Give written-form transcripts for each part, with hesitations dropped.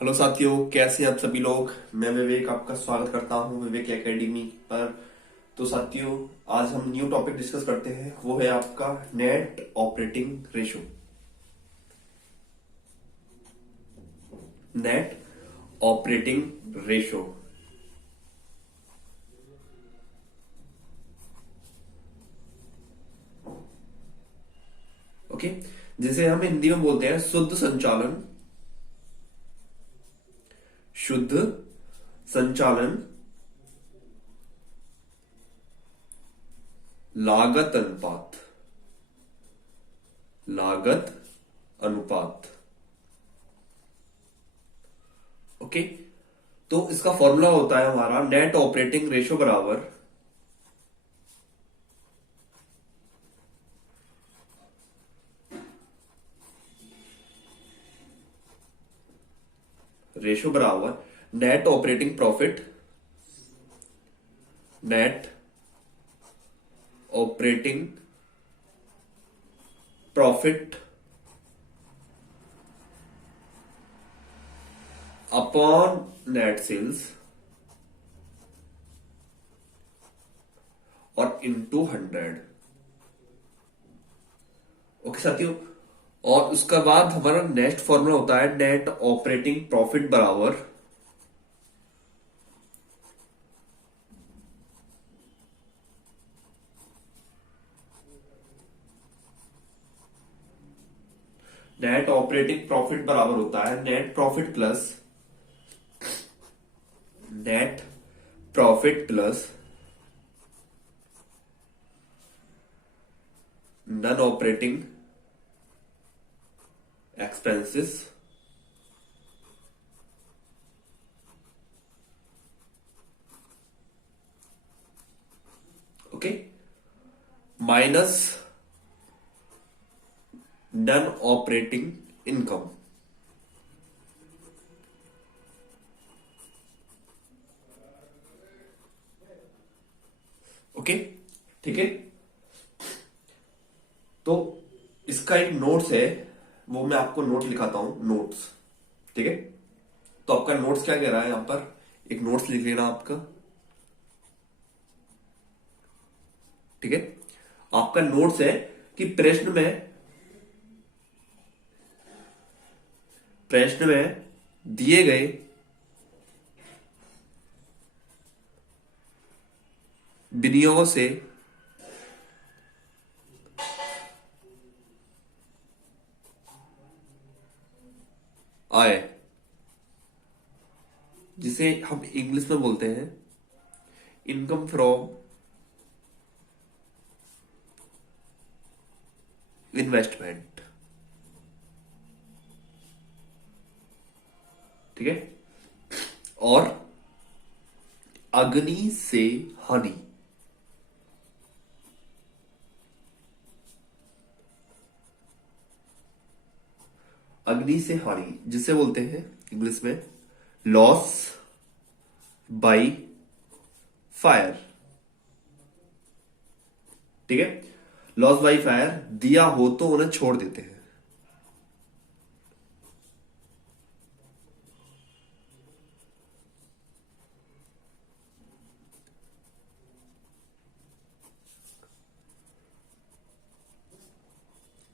Hello साथियों, कैसे हैं आप सभी लोग। मैं विवेक आपका स्वागत करता हूं विवेक एकेडमी पर। तो साथियों, आज हम न्यू टॉपिक डिस्कस करते हैं, वो है आपका net operating ratio. Net operating ratio. Okay, जिसे हम हिंदी में बोलते हैं शुद्ध संचालन। शुद्ध संचालन लागत अनुपात। लागत अनुपात। ओके, तो इसका फॉर्मूला होता है हमारा नेट ऑपरेटिंग रेशो बराबर net operating profit. Net operating profit upon net sales और इनटू 100। ओके साथियों, और उसका बाद हमारा नेक्स्ट फॉर्मूला होता है नेट ऑपरेटिंग प्रॉफिट बराबर नेट ऑपरेटिंग प्रॉफिट बराबर होता है net profit plus non operating expenses okay minus non operating income. Okay, ठीक है। तो इसका एक नोट्स है, वो मैं आपको नोट लिखाता हूं, नोट्स। ठीक है, तो आपका नोट्स क्या कह रहा है, यहां पर एक नोट्स लिख लेना आपका। ठीक है, आपका नोट्स है कि प्रश्न में दिए गए विनियोगों से आए, जिसे हम इंग्लिश में बोलते हैं इनकम फ्रॉम इन्वेस्टमेंट। ठीक है, और अग्नि से हानि। अग्नि से हानि जिसे बोलते हैं इंग्लिश में लॉस बाई फायर। ठीक है, लॉस बाई फायर दिया हो तो उन्हें छोड़ देते हैं।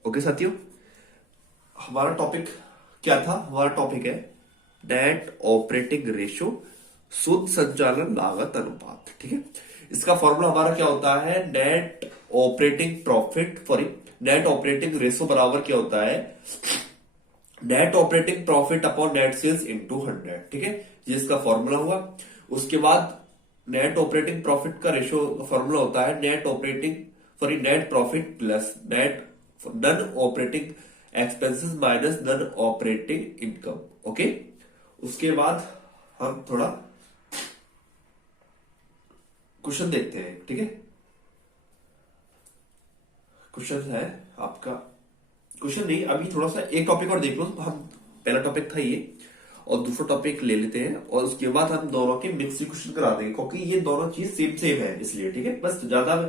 ओके साथियों, हमारा टॉपिक क्या था? हमारा टॉपिक है नेट ऑपरेटिंग रेशो, शुद्ध संचालन लागत अनुपात। ठीक है, इसका फॉर्मूला हमारा क्या होता है? Net operating profit sorry net operating ratio बराबर क्या होता है? Net operating profit upon net sales into 100। ठीक है, ये इसका फॉर्मूला हुआ। उसके बाद नेट ऑपरेटिंग प्रॉफिट का रेशो फॉर्मूला होता है net profit plus net non operating expenses minus non operating income. Okay, उसके बाद हम थोड़ा क्वेश्चन देखते हैं। ठीक है, क्वेश्चन है आपका, क्वेश्चन नहीं, अभी थोड़ा सा एक टॉपिक और देख लो। हम पहला टॉपिक था ये, और दूसरा टॉपिक ले लेते हैं, और उसके बाद हम दोनों के मिक्स क्वेश्चन करा देंगे, क्योंकि ये दोनों चीज सेम सेम है इसलिए। ठीक है, बस ज्यादा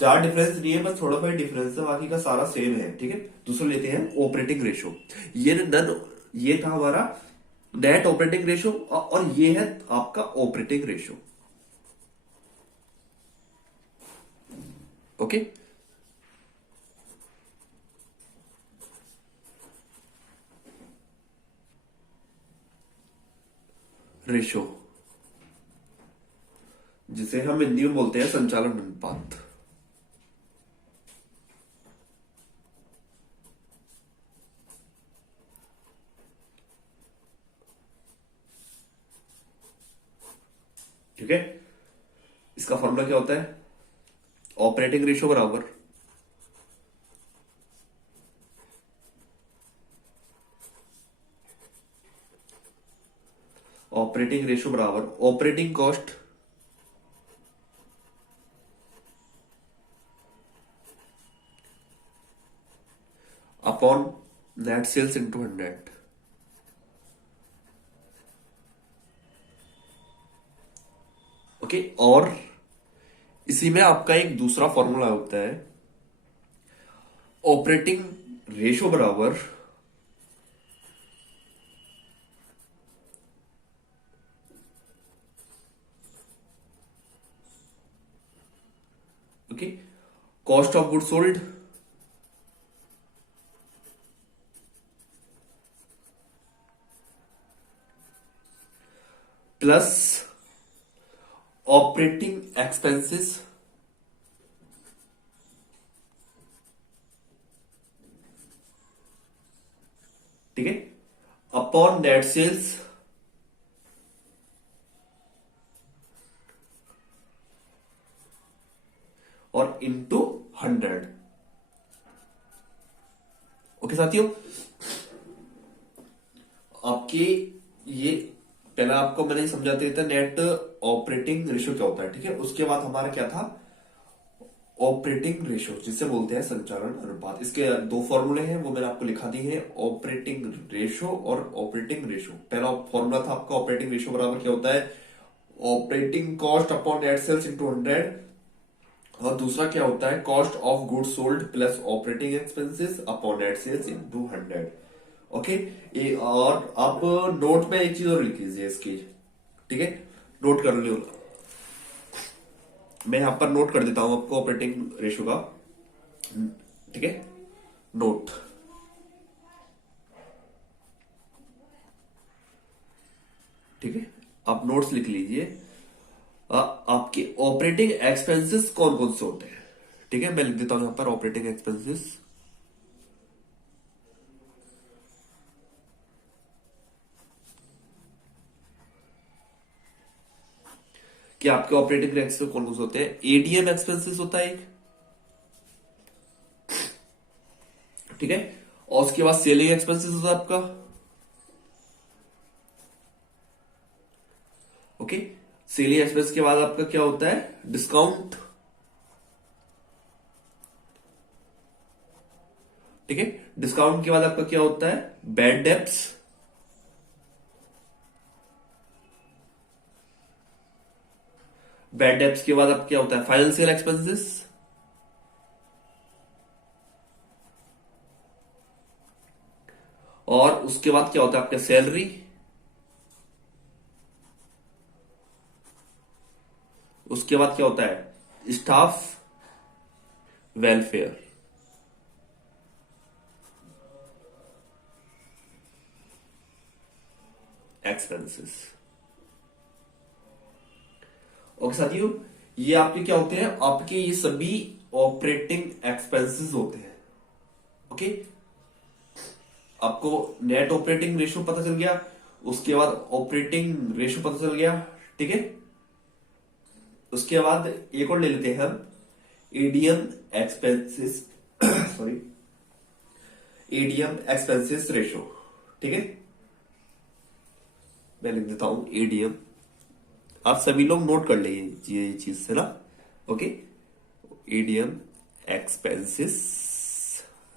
चार डिफरेंस नहीं है, बस थोड़ा बहुत डिफरेंस है, बाकी का सारा सेम है। ठीक है, दूसरा लेते हैं ऑपरेटिंग रेशो। ये था हमारा नेट ऑपरेटिंग रेशो और ये है आपका ऑपरेटिंग रेशो। ओके, रेशो जिसे हम हिंदी में बोलते हैं संचालन अनुपात। ठीक है, इसका फॉर्मूला क्या होता है? ऑपरेटिंग रेशो बराबर operating cost upon net sales into 100। Okay, और इसी में आपका एक दूसरा फॉर्मूला होता है, ऑपरेटिंग रेशो बराबर okay cost of good sold plus operating expenses ठीक है अपॉन नेट सेल्स और इंटू 100। ओके साथियों, आपके ये पहला आपको मैंने समझा दिया था नेट ऑपरेटिंग रेशो क्या होता है। ठीक है, उसके बाद हमारा क्या था? ऑपरेटिंग रेशो जिसे बोलते हैं संचालन अनुपात। इसके दो फॉर्मूले हैं, वो मैंने आपको लिखा दिए हैं, ऑपरेटिंग रेशो और ऑपरेटिंग रेशो। पहला फॉर्मूला था आपका ऑपरेटिंग रेशो बराबर क्या होता है? Operating cost upon net sales into 100। और दूसरा क्या होता है? Cost of good sold plus operating expenses upon net sales into 100। Okay, ये और आप नोट में एक चीज और लिख लीजिए इसकी। ठीक है, नोट कर लियो, मैं यहां पर नोट कर देता हूं आपको ऑपरेटिंग रेशो का। ठीक है, नोट। ठीक है, आप नोट्स लिख लीजिए। आपके ऑपरेटिंग एक्सपेंसेस कौन कौन से होते हैं? ठीक है, मैं लिख देता हूं यहां पर ऑपरेटिंग एक्सपेंसेस। कि आपके ऑपरेटिंग एक्सपेंस कौन कौन से होते हैं? एडीएम एक्सपेंसेस होता है एक। ठीक है, और उसके बाद सेलिंग एक्सपेंसेस होता है आपका। ओके, सेलिंग एक्सपेंस के बाद आपका क्या होता है? डिस्काउंट। ठीक है, डिस्काउंट के बाद आपका क्या होता है? Bad debts. बैड डेप्स के बाद अब क्या होता है? Financial expenses. और उसके बाद क्या होता है? आपका सैलरी। उसके बाद क्या होता है? Staff welfare expenses. ओके साथियों, ये आपके क्या होते हैं? आपके ये सभी ऑपरेटिंग एक्सपेंसेस होते हैं। ओके, आपको नेट ऑपरेटिंग रेशो पता चल गया, उसके बाद ऑपरेटिंग रेशो पता चल गया। ठीक है, उसके बाद एक और ले लेते हैं हम, ADM expenses sorry, ADM expenses ratio. ठीक है, मैं लिख देता हूं एडीएम, आप सभी लोग नोट कर लीजिए ये चीज है ना। Okay, ADM expenses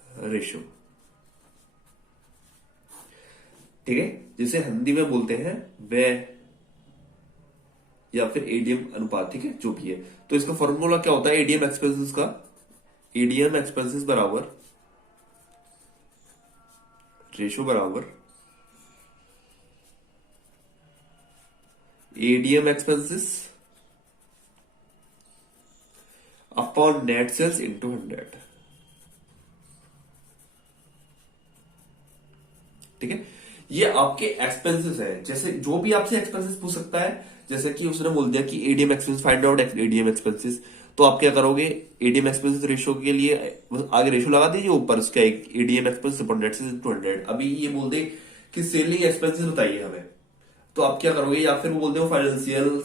ratio. ठीक है, जिसे हिंदी में बोलते हैं व्यय या फिर एडीएम अनुपात। ठीक है, जो भी है, तो इसका फॉर्मूला क्या होता है एडीएम एक्सपेंसेस का? एडीएम एक्सपेंसेस बराबर रेशो बराबर ADM expenses upon net sales into 100। ठीक है, ये आपके एक्सपेंसेस है। जैसे जो भी आपसे एक्सपेंसेस पूछ सकता है, जैसे कि उसने बोल दिया कि ADM expense find out ADM expenses, तो आप क्या करोगे, एडीएम एक्सपेंसेस रेशियो के लिए बस आगे रेशियो लगा दीजिए, ऊपर उसका एक ADM expense upon net sales into 100। अभी ये बोल दे कि सेलिंग एक्सपेंसेस बताइए हमें, तो आप क्या करोगे, या फिर वो बोल दे फाइनेंशियल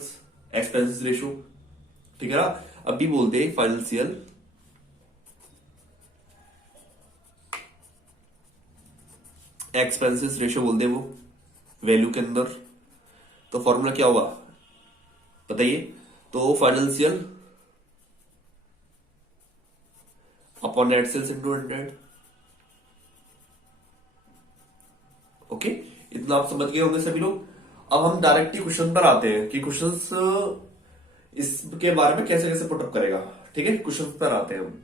एक्सपेंसेस रेशियो, ठीक है ना। अभी बोल दे फाइनेंशियल एक्सपेंसेस रेशियो बोल दे वो वैल्यू के अंदर, तो फॉर्मूला क्या होगा बताइए। तो financial upon net sales into 100। Okay, इतना आप समझ गए होंगे सभी लोग। अब हम डायरेक्टली क्वेश्चन पर आते हैं कि क्वेश्चंस इसके बारे में कैसे कैसे पुटअप करेगा। ठीक है, क्वेश्चन पर आते हैं हम।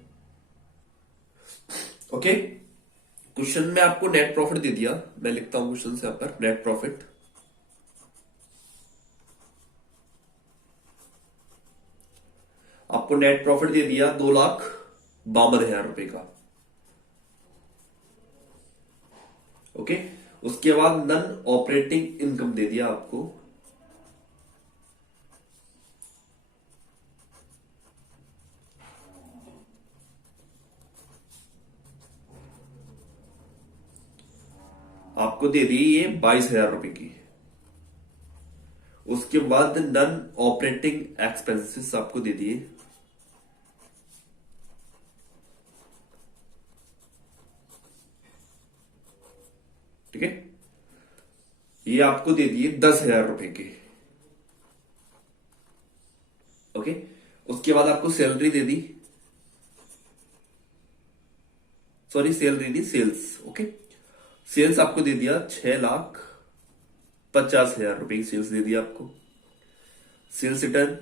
ओके, क्वेश्चन में आपको नेट प्रॉफिट दे दिया, मैं लिखता हूं क्वेश्चन से यहाँ पर नेट प्रॉफिट। आपको नेट प्रॉफिट दे दिया 2,52,000 रुपए का। ओके, उसके बाद नन ऑपरेटिंग इनकम दे दिया आपको आपको दे दी ये 22,000 रुपए की। उसके बाद नन ऑपरेटिंग एक्सपेंसेस आपको दे दिए, ठीक है, ये आपको दे दिए 10,000 रुपए के। ओके, उसके बाद आपको सैलरी दे दी, सॉरी सैलरी नहीं सेल्स। ओके, सेल्स आपको दे दिया 6,50,000 रुपए की सेल्स दे दिया आपको। सेल्स रिटर्न,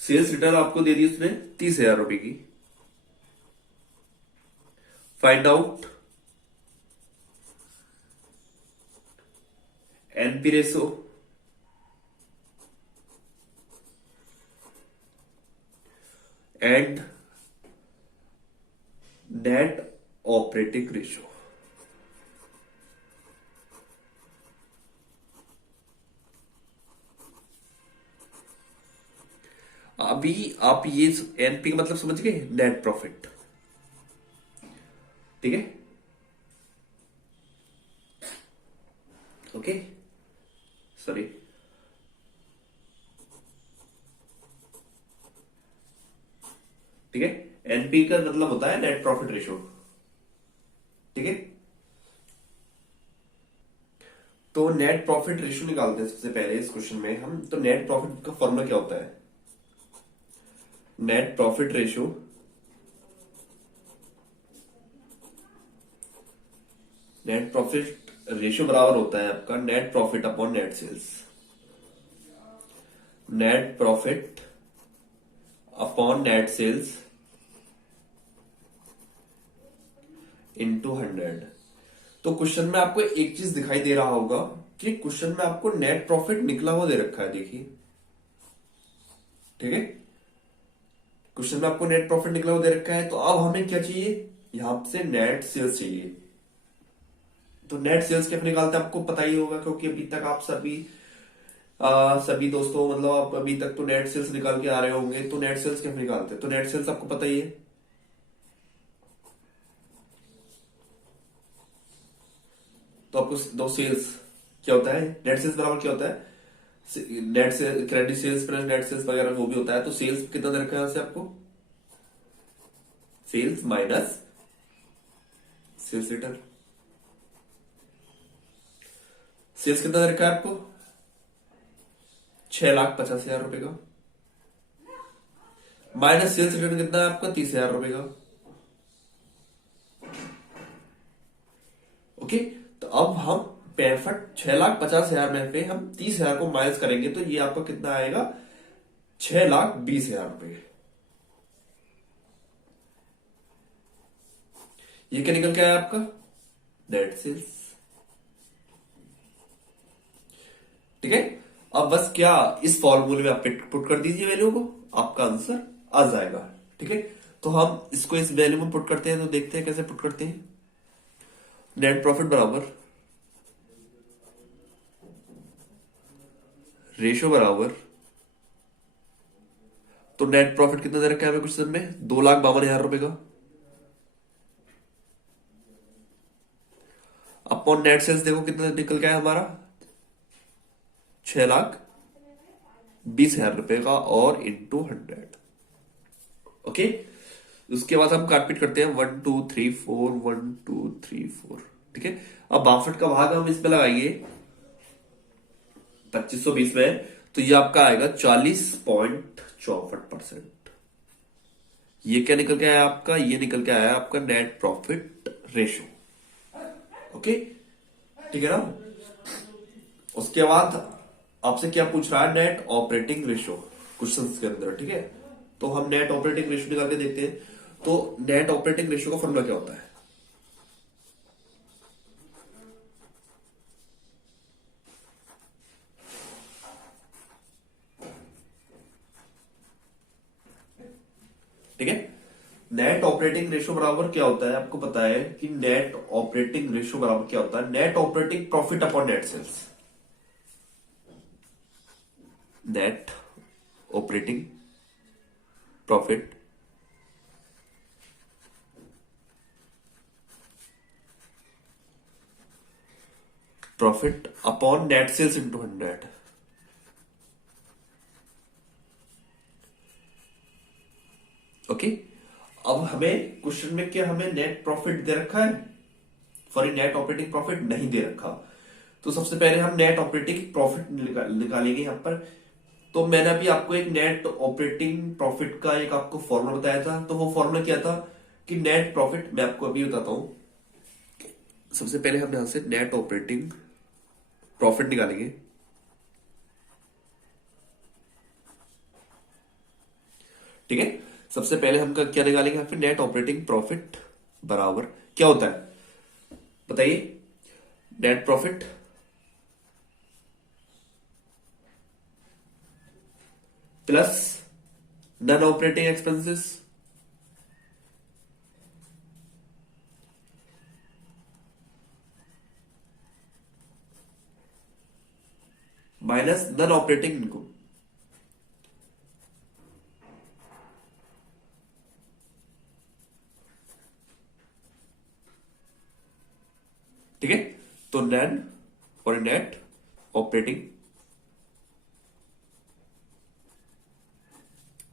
सेल्स रिटर्न आपको दे दी उसने 30,000 रुपए की। Find out NP ratio and net operating ratio. अभी आप ये एनपी का मतलब समझ गए, नेट प्रॉफिट। ठीक है, ओके, सॉरी, ठीक है, एनपी का मतलब होता है नेट प्रॉफिट रेशो। ठीक है, तो नेट प्रॉफिट रेशो निकालते हैं सबसे पहले इस क्वेश्चन में हम। तो नेट प्रॉफिट का फॉर्मूला क्या होता है, net profit ratio net profit ratio बराबर होता है आपका net profit upon net sales. Net profit upon net sales into 100। तो क्वेश्चन में आपको एक चीज दिखाई दे रहा होगा कि क्वेश्चन में आपको नेट प्रॉफिट निकला हुआ दे रखा है, देखिए। ठीक है, क्वेश्चन में आपको नेट प्रॉफिट निकला हुआ दे रखा है, तो अब हमें क्या चाहिए, यहां से नेट सेल्स चाहिए। तो नेट सेल्स कैसे निकालते हैं आपको पता ही होगा, क्योंकि अभी तक आप सभी दोस्तों, मतलब आप अभी तक तो नेट सेल्स निकाल के आ रहे होंगे। तो नेट सेल्स कैसे निकालते हैं, तो नेट सेल्स आपको पता ही है। तो आपको दो सेल्स क्या होता है, नेट सेल्स बराबर क्या होता है, नेट से credit sales plus net sales वगैरह वो भी होता है। तो सेल्स कितना दे रखा है वैसे आपको, sales minus sales return. Sales कितना दे रखा है आपको, 6,50,000 रुपए का, माइनस सेल्स रिटर्न कितना है आपका 30,000 रुपए का। ओके, तो अब हम 6,50,000 में पे हम 30,000 को माइनस करेंगे, तो ये आपका कितना आएगा, 6,20,000 रुपए। ये क्या निकल के आया आपका, नेट सेल्स। अब बस क्या इस फॉर्मूले में आप पुट कर दीजिए वैल्यू को, आपका आंसर आ जाएगा। ठीक है, तो हम इसको इस वैल्यू में पुट करते हैं, तो देखते हैं कैसे पुट करते हैं। नेट प्रॉफिट बराबर रेशो बराबर, तो नेट प्रॉफिट कितना दे रखा है हमें क्वेश्चन में, 2,52,000 रुपए का, अपॉन नेट सेल्स देखो कितना निकल गया है हमारा, 6,20,000 रुपए का, और इंटू 100। ओके, उसके बाद हम काटपीट करते हैं, 1 2 3 4, 1 2 3 4। ठीक है, अब 62 का भाग हम इसमें लगाएंगे 2520 में, तो ये आपका आएगा 40.64%। ये क्या निकल के आया आपका, ये निकल के आया आपका नेट प्रॉफिट रेशो। ओके, ठीक है ना। उसके बाद आपसे क्या पूछ रहा है, नेट ऑपरेटिंग रेशो क्वेश्चन के अंदर। ठीक है, तो हम नेट ऑपरेटिंग रेशो निकाल के देखते हैं। तो नेट ऑपरेटिंग रेशो का फॉर्मूला क्या होता है, ठीक है। नेट ऑपरेटिंग रेशो बराबर क्या होता है, आपको पता है कि नेट ऑपरेटिंग रेशो बराबर क्या होता है, net operating profit upon net sales. Net operating profit upon net sales into 100। Okay, अब हमें क्वेश्चन में क्या हमें नेट प्रॉफिट दे रखा है, सॉरी नेट ऑपरेटिंग प्रॉफिट नहीं दे रखा। तो सबसे पहले हम नेट ऑपरेटिंग प्रॉफिट निकालेंगे यहां पर। तो मैंने अभी आपको एक नेट ऑपरेटिंग प्रॉफिट का एक आपको फॉर्मूला बताया था, तो वो फॉर्मूला क्या था कि नेट प्रॉफिट, मैं आपको अभी बताता हूं। सबसे पहले हम यहां से नेट ऑपरेटिंग प्रॉफिट निकालेंगे। ठीक है, सबसे पहले हम क्या निकालेंगे, फिर नेट ऑपरेटिंग प्रॉफिट बराबर क्या होता है बताइए, net profit plus non operating expenses minus non operating income. ठीक है, तो नॉन और नेट ऑपरेटिंग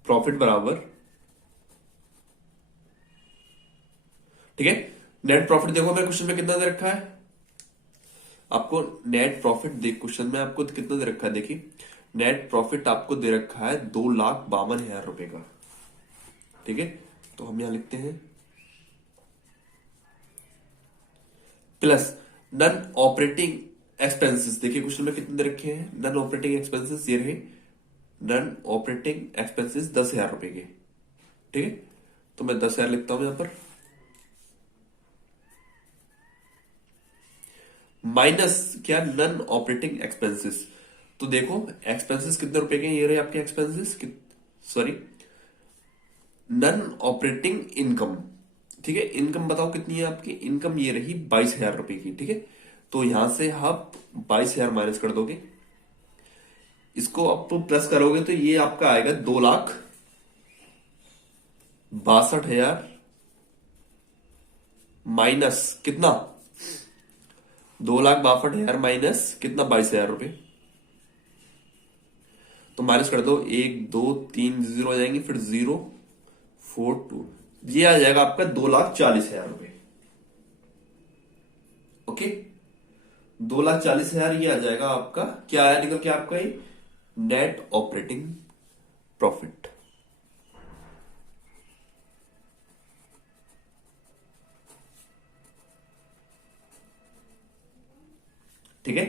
प्रॉफिट बराबर, ठीक है। नेट प्रॉफिट देखो मेरे क्वेश्चन में कितना दे रखा है आपको, नेट प्रॉफिट देख क्वेश्चन में आपको कितना दे रखा है, देखिए नेट प्रॉफिट आपको दे रखा है 2,52,000 रुपए का। ठीक है, तो हम यहां लिखते हैं प्लस नॉन ऑपरेटिंग एक्सपेंसेस। देखिए क्वेश्चन में कितने दे रखे हैं, नॉन ऑपरेटिंग एक्सपेंसेस ये रहे, नॉन ऑपरेटिंग एक्सपेंसेस 10,000 रुपए के। ठीक है, तो मैं 10,000 लिखता हूं यहां पर, माइनस क्या नॉन ऑपरेटिंग एक्सपेंसेस। तो देखो एक्सपेंसेस कितने रुपए के, ये रहे आपके expenses, sorry non operating income. ठीक है, इनकम बताओ कितनी है आपकी, इनकम ये रही 22,000 रुपए की। ठीक है, तो यहां से आप 22,000 माइनस कर दोगे, इसको आप प्लस करोगे तो ये आपका आएगा 2,62,000 माइनस कितना, 2,62,000 माइनस कितना 22,000 रुपए, तो माइनस कर दो, 1 2 3 जीरो आ जाएंगे, फिर 0 4 2, ये आ जाएगा आपका 2,40,000 रुपए। ओके, 2,40,000 ये आ जाएगा आपका, क्या आया निकल के आपका ये नेट ऑपरेटिंग प्रॉफिट। ठीक है,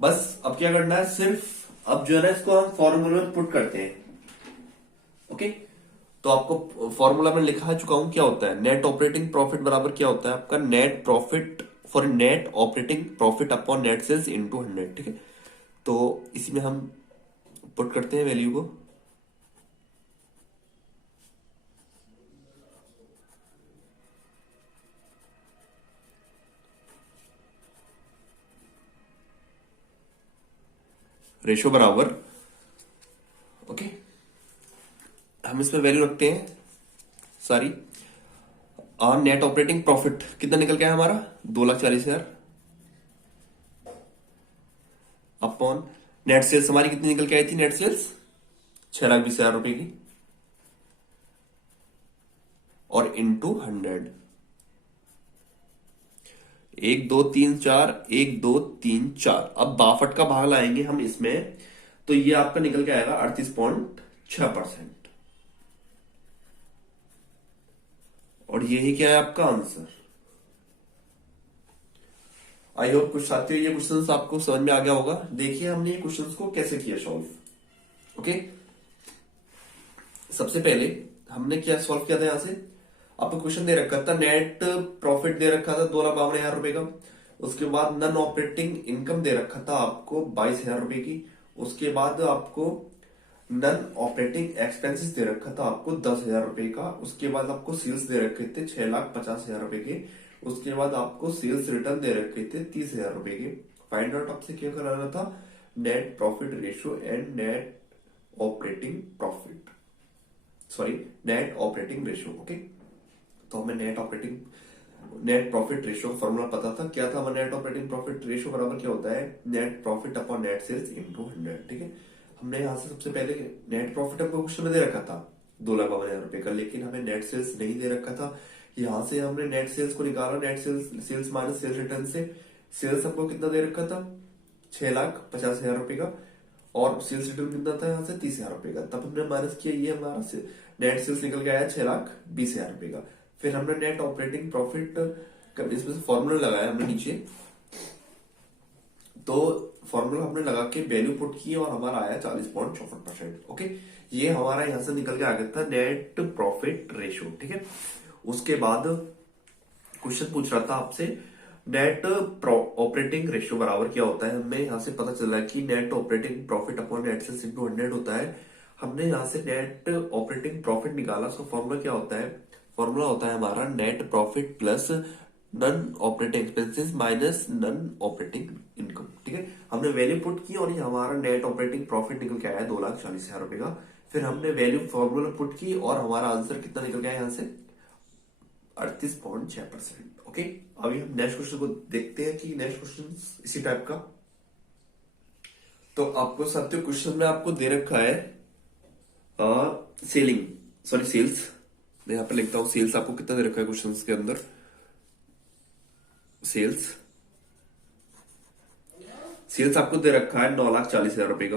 बस अब क्या करना है, सिर्फ अब जो है ना इसको हम फॉर्मूला में पुट करते हैं। ओके, तो आपको फॉर्मूला में लिखा चुका हूं क्या होता है, नेट ऑपरेटिंग प्रॉफिट बराबर क्या होता है आपका, net profit for net operating profit upon net sales into 100। ठीक है, तो इसमें हम पुट करते हैं वैल्यू को। रेशो बराबर, ओके, हम इसमें वैल्यू रखते हैं सारी। नेट ऑपरेटिंग प्रॉफिट कितना निकल गया है हमारा, 2,40,000 अपॉन नेट सेल्स हमारी कितनी निकल के आई थी, नेट सेल्स 6,20,000 रुपए की, और इंटू 100। 1 2 3 4, 1 2 3 4। अब 62 का भाग लाएंगे हम इसमें, तो ये आपका निकल के आएगा 38.6%। और यही क्या है आपका आंसर। आई होप कुछ साथियों ये क्वेश्चंस आपको समझ में आ गया होगा। देखिए हमने ये क्वेश्चंस को कैसे किया सॉल्व। ओके, सबसे पहले हमने क्या सॉल्व किया था, यहां से आपको क्वेश्चन दे रखा था, नेट प्रॉफिट दे रखा था 2,52,000 रुपए का। उसके बाद नॉन ऑपरेटिंग इनकम दे रखा था आपको 22,000 रुपए की। उसके बाद आपको नॉन ऑपरेटिंग एक्सपेंसेस दे रखा था आपको 10,000 रुपए का। उसके बाद आपको सेल्स दे रखे थे 6,50,000 रुपए के। उसके बाद आपको सेल्स रिटर्न दे रखे थे 30,000 रुपए के। फाइंड आउट आपसे क्या कराना था, net profit ratio and net operating profit, sorry net operating ratio. Okay, तो हमें नेट प्रॉफिट रेशियो का फॉर्मूला पता था। क्या था हमारा, नेट ऑपरेटिंग प्रॉफिट रेशियो बराबर क्या होता है, net profit upon net sales into 100। ठीक है, हमने यहां से सबसे पहले नेट प्रॉफिट हमको क्वेश्चन में दे रखा था 2,52,000 रुपए का, लेकिन हमें नेट सेल्स नहीं दे रखा था। यहां से हमने नेट सेल्स को निकाला, net sales minus sales return से। सेल्स हमको कितना दे रखा था, 6,50,000 रुपए का, और सेल्स रिटर्न कितना था यहाँ से 30,000 रुपए का। तब हमने माइनस किया, ये हमारा नेट सेल्स निकल के आया 6,20,000 रुपए का। फिर हमने नेट ऑपरेटिंग प्रॉफिट इसमें से फॉर्मूला लगाया हमने नीचे, तो फॉर्मूला हमने लगा के वैल्यू पुट की और हमारा आया 40.64%। ओके, ये हमारा यहां से निकल के आ गया था नेट प्रॉफिट रेशियो। ठीक है, उसके बाद क्वेश्चन पूछ रहा था आपसे नेट ऑपरेटिंग रेशियो बराबर क्या होता है। हमें यहां से पता चला कि net operating profit upon net sales into 100 होता है। हमने यहां से नेट ऑपरेटिंग प्रॉफिट निकाला, सो फॉर्मूला क्या होता है, फॉर्मूला होता है हमारा net profit plus non operating expenses minus non operating income. ठीक है, हमने वैल्यू पुट की और ये हमारा नेट ऑपरेटिंग प्रॉफिट निकल के आया 2,40,000 रुपए का। फिर हमने वैल्यू फॉर्मूला पुट की और हमारा आंसर कितना निकल गया यहां से, 38.6%। ओके, अभी हम नेक्स्ट क्वेश्चन को देखते हैं कि नेक्स्ट क्वेश्चन इसी टाइप का। तो आपको साथियों क्वेश्चन में आपको दे रखा है सेल्स। मैं यहां पर लिखता हूं सेल्स आपको कितना दे रखा है क्वेश्चन के अंदर। सेल्स आपको दे रखा है 9,40,000 रुपए का।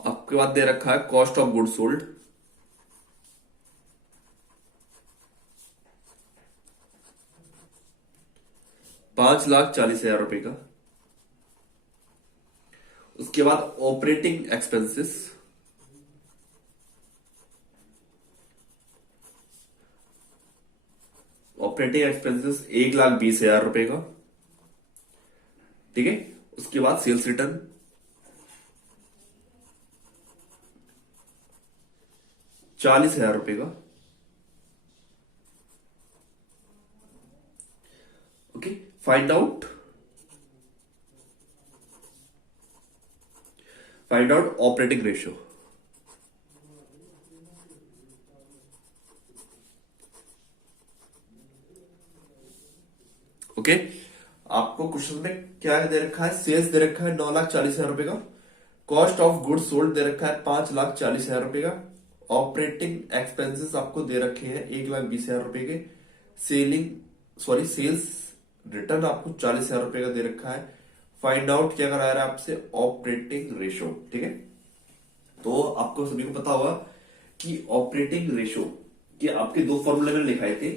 आपके बाद दे रखा है कॉस्ट ऑफ गुड सोल्ड 5,40,000 रुपए का। उसके बाद ऑपरेटिंग एक्सपेंसेस ऑपरेटिंग एक्सपेंसेस 1,20,000 रुपए का। ठीक है, उसके बाद सेल्स रिटर्न 40,000 रुपए का। Okay, find out operating ratio. Okay, आपको क्वेश्चन में क्या दे रखा है, सेल्स दे रखा है 9,40,000 रुपए का। कॉस्ट ऑफ गुड्स सोल्ड दे रखा है 5,40,000 रुपए का। ऑपरेटिंग एक्सपेंसेस आपको दे रखे हैं 1,20,000 रुपए के। सेल्स रिटर्न आपको 40,000 रुपए का दे रखा है। फाइंड आउट क्या करा रहा है आपसे, ऑपरेटिंग रेशियो। ठीक है, तो आपको सभी को पता होगा कि ऑपरेटिंग रेशियो के आपके दो फॉर्मूले मैंने लिखाए थे।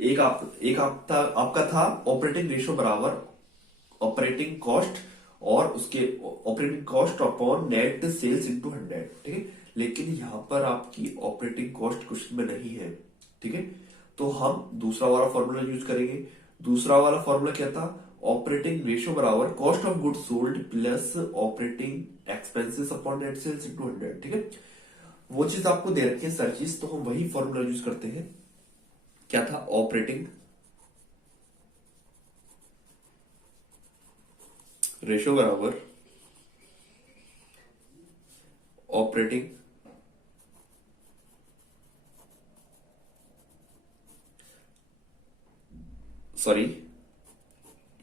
आपका था ऑपरेटिंग रेशियो बराबर ऑपरेटिंग कॉस्ट और उसके operating cost upon net sales into 100। ठीक है, लेकिन यहां पर आपकी ऑपरेटिंग कॉस्ट क्वेश्चन में नहीं है। ठीक है, तो हम दूसरा वाला फॉर्मूला यूज करेंगे। दूसरा वाला फॉर्मूला क्या था, ऑपरेटिंग रेशियो बराबर cost of good sold plus operating expenses upon net sales into 100, ठीक है। वो चीज आपको दे रखी है सर चीज, तो हम वही फॉर्मूला यूज करते हैं। क्या था? ऑपरेटिंग रेशियो बराबर ऑपरेटिंग सॉरी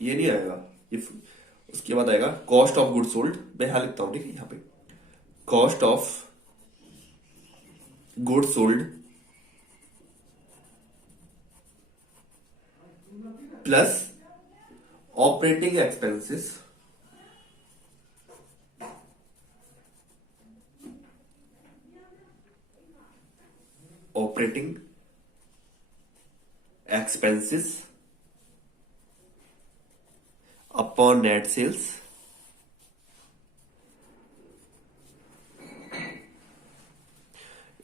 ये नहीं आएगा, ये उसके बाद आएगा कॉस्ट ऑफ गुड सोल्ड। मैं यहां लिखता हूं, ठीक है, यहां पे cost of good sold plus operating expenses operating expenses upon net sales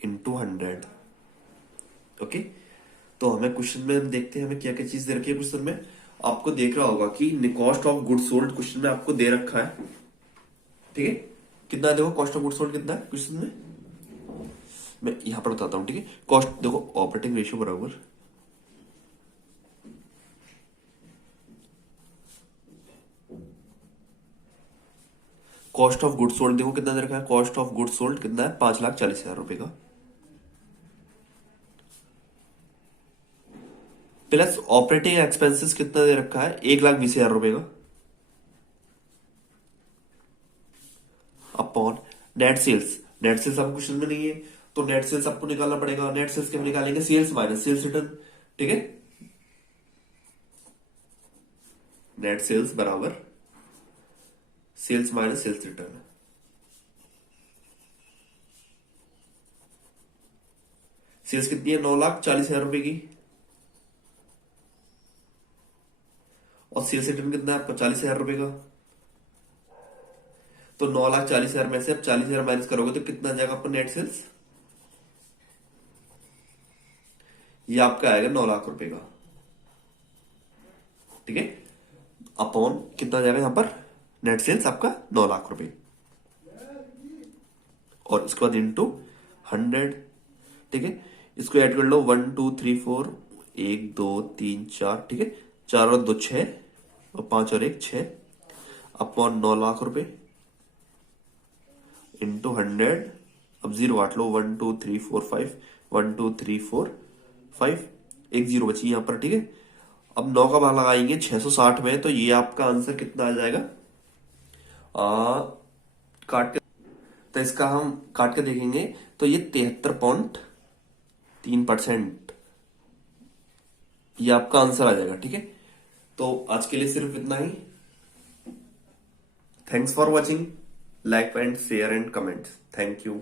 into 100। Okay, तो हमें क्वेश्चन में हम देखते हैं हमें क्या क्या चीज दे रखी है क्वेश्चन में। आपको देख रहा होगा कि cost of good sold question में आपको दे रखा है, ठीक है। कितना है देखो, कॉस्ट ऑफ गुड सोल्ड कितना है क्वेश्चन में, मैं यहां पर बताता हूं, ठीक है। कॉस्ट देखो, ऑपरेटिंग रेशियो बराबर कॉस्ट ऑफ गुड सोल्ड, देखो कितना दे रखा है, कॉस्ट ऑफ गुड सोल्ड कितना है, 5,40,000 रुपए का, प्लस ऑपरेटिंग एक्सपेंसेस कितना दे रखा है, 1,20,000 रुपए का, upon net sales. Net sales आपको क्वेश्चन में नहीं है, तो नेट सेल्स आपको निकालना पड़ेगा। नेट सेल्स के हम निकालेंगे सेल्स माइनस सेल्स रिटर्न, ठीक है। नेट सेल्स बराबर sales minus sales return. Sales कितनी है, 9,40,000 रुपए की, और सेल्स रिटर्न कितना है, 40,000 रुपए का। तो 9,40,000 में से अब 40,000 माइनस करोगे तो कितना आ जाएगा आपका नेट सेल्स, ये आपका आएगा 9 लाख रुपए का, ठीक है। अपॉन कितना आ जाएगा यहां पर, नेट सेल्स आपका 9 लाख रुपए, और इसके बाद इंटू 100, ठीक है। इसको ऐड कर लो, 1 2 3 4, 1 2 3 4, ठीक है, 4 और 2 6, और 5 और 1 6, अपॉन 9 लाख रुपए इंटू 100। अब 0 काट लो, 1 2 3 4 5, 1 2 3 4 5, एक 0 बची यहां पर, ठीक है। अब 9 का भाग लगाएंगे 660 में, तो ये आपका आंसर कितना आ जाएगा, काट के, तो इसका हम काट के देखेंगे तो ये 73.3%, ये आपका आंसर आ जाएगा, ठीक है। तो आज के लिए सिर्फ इतना ही। Thanks for watching, like and share and comment, thank you.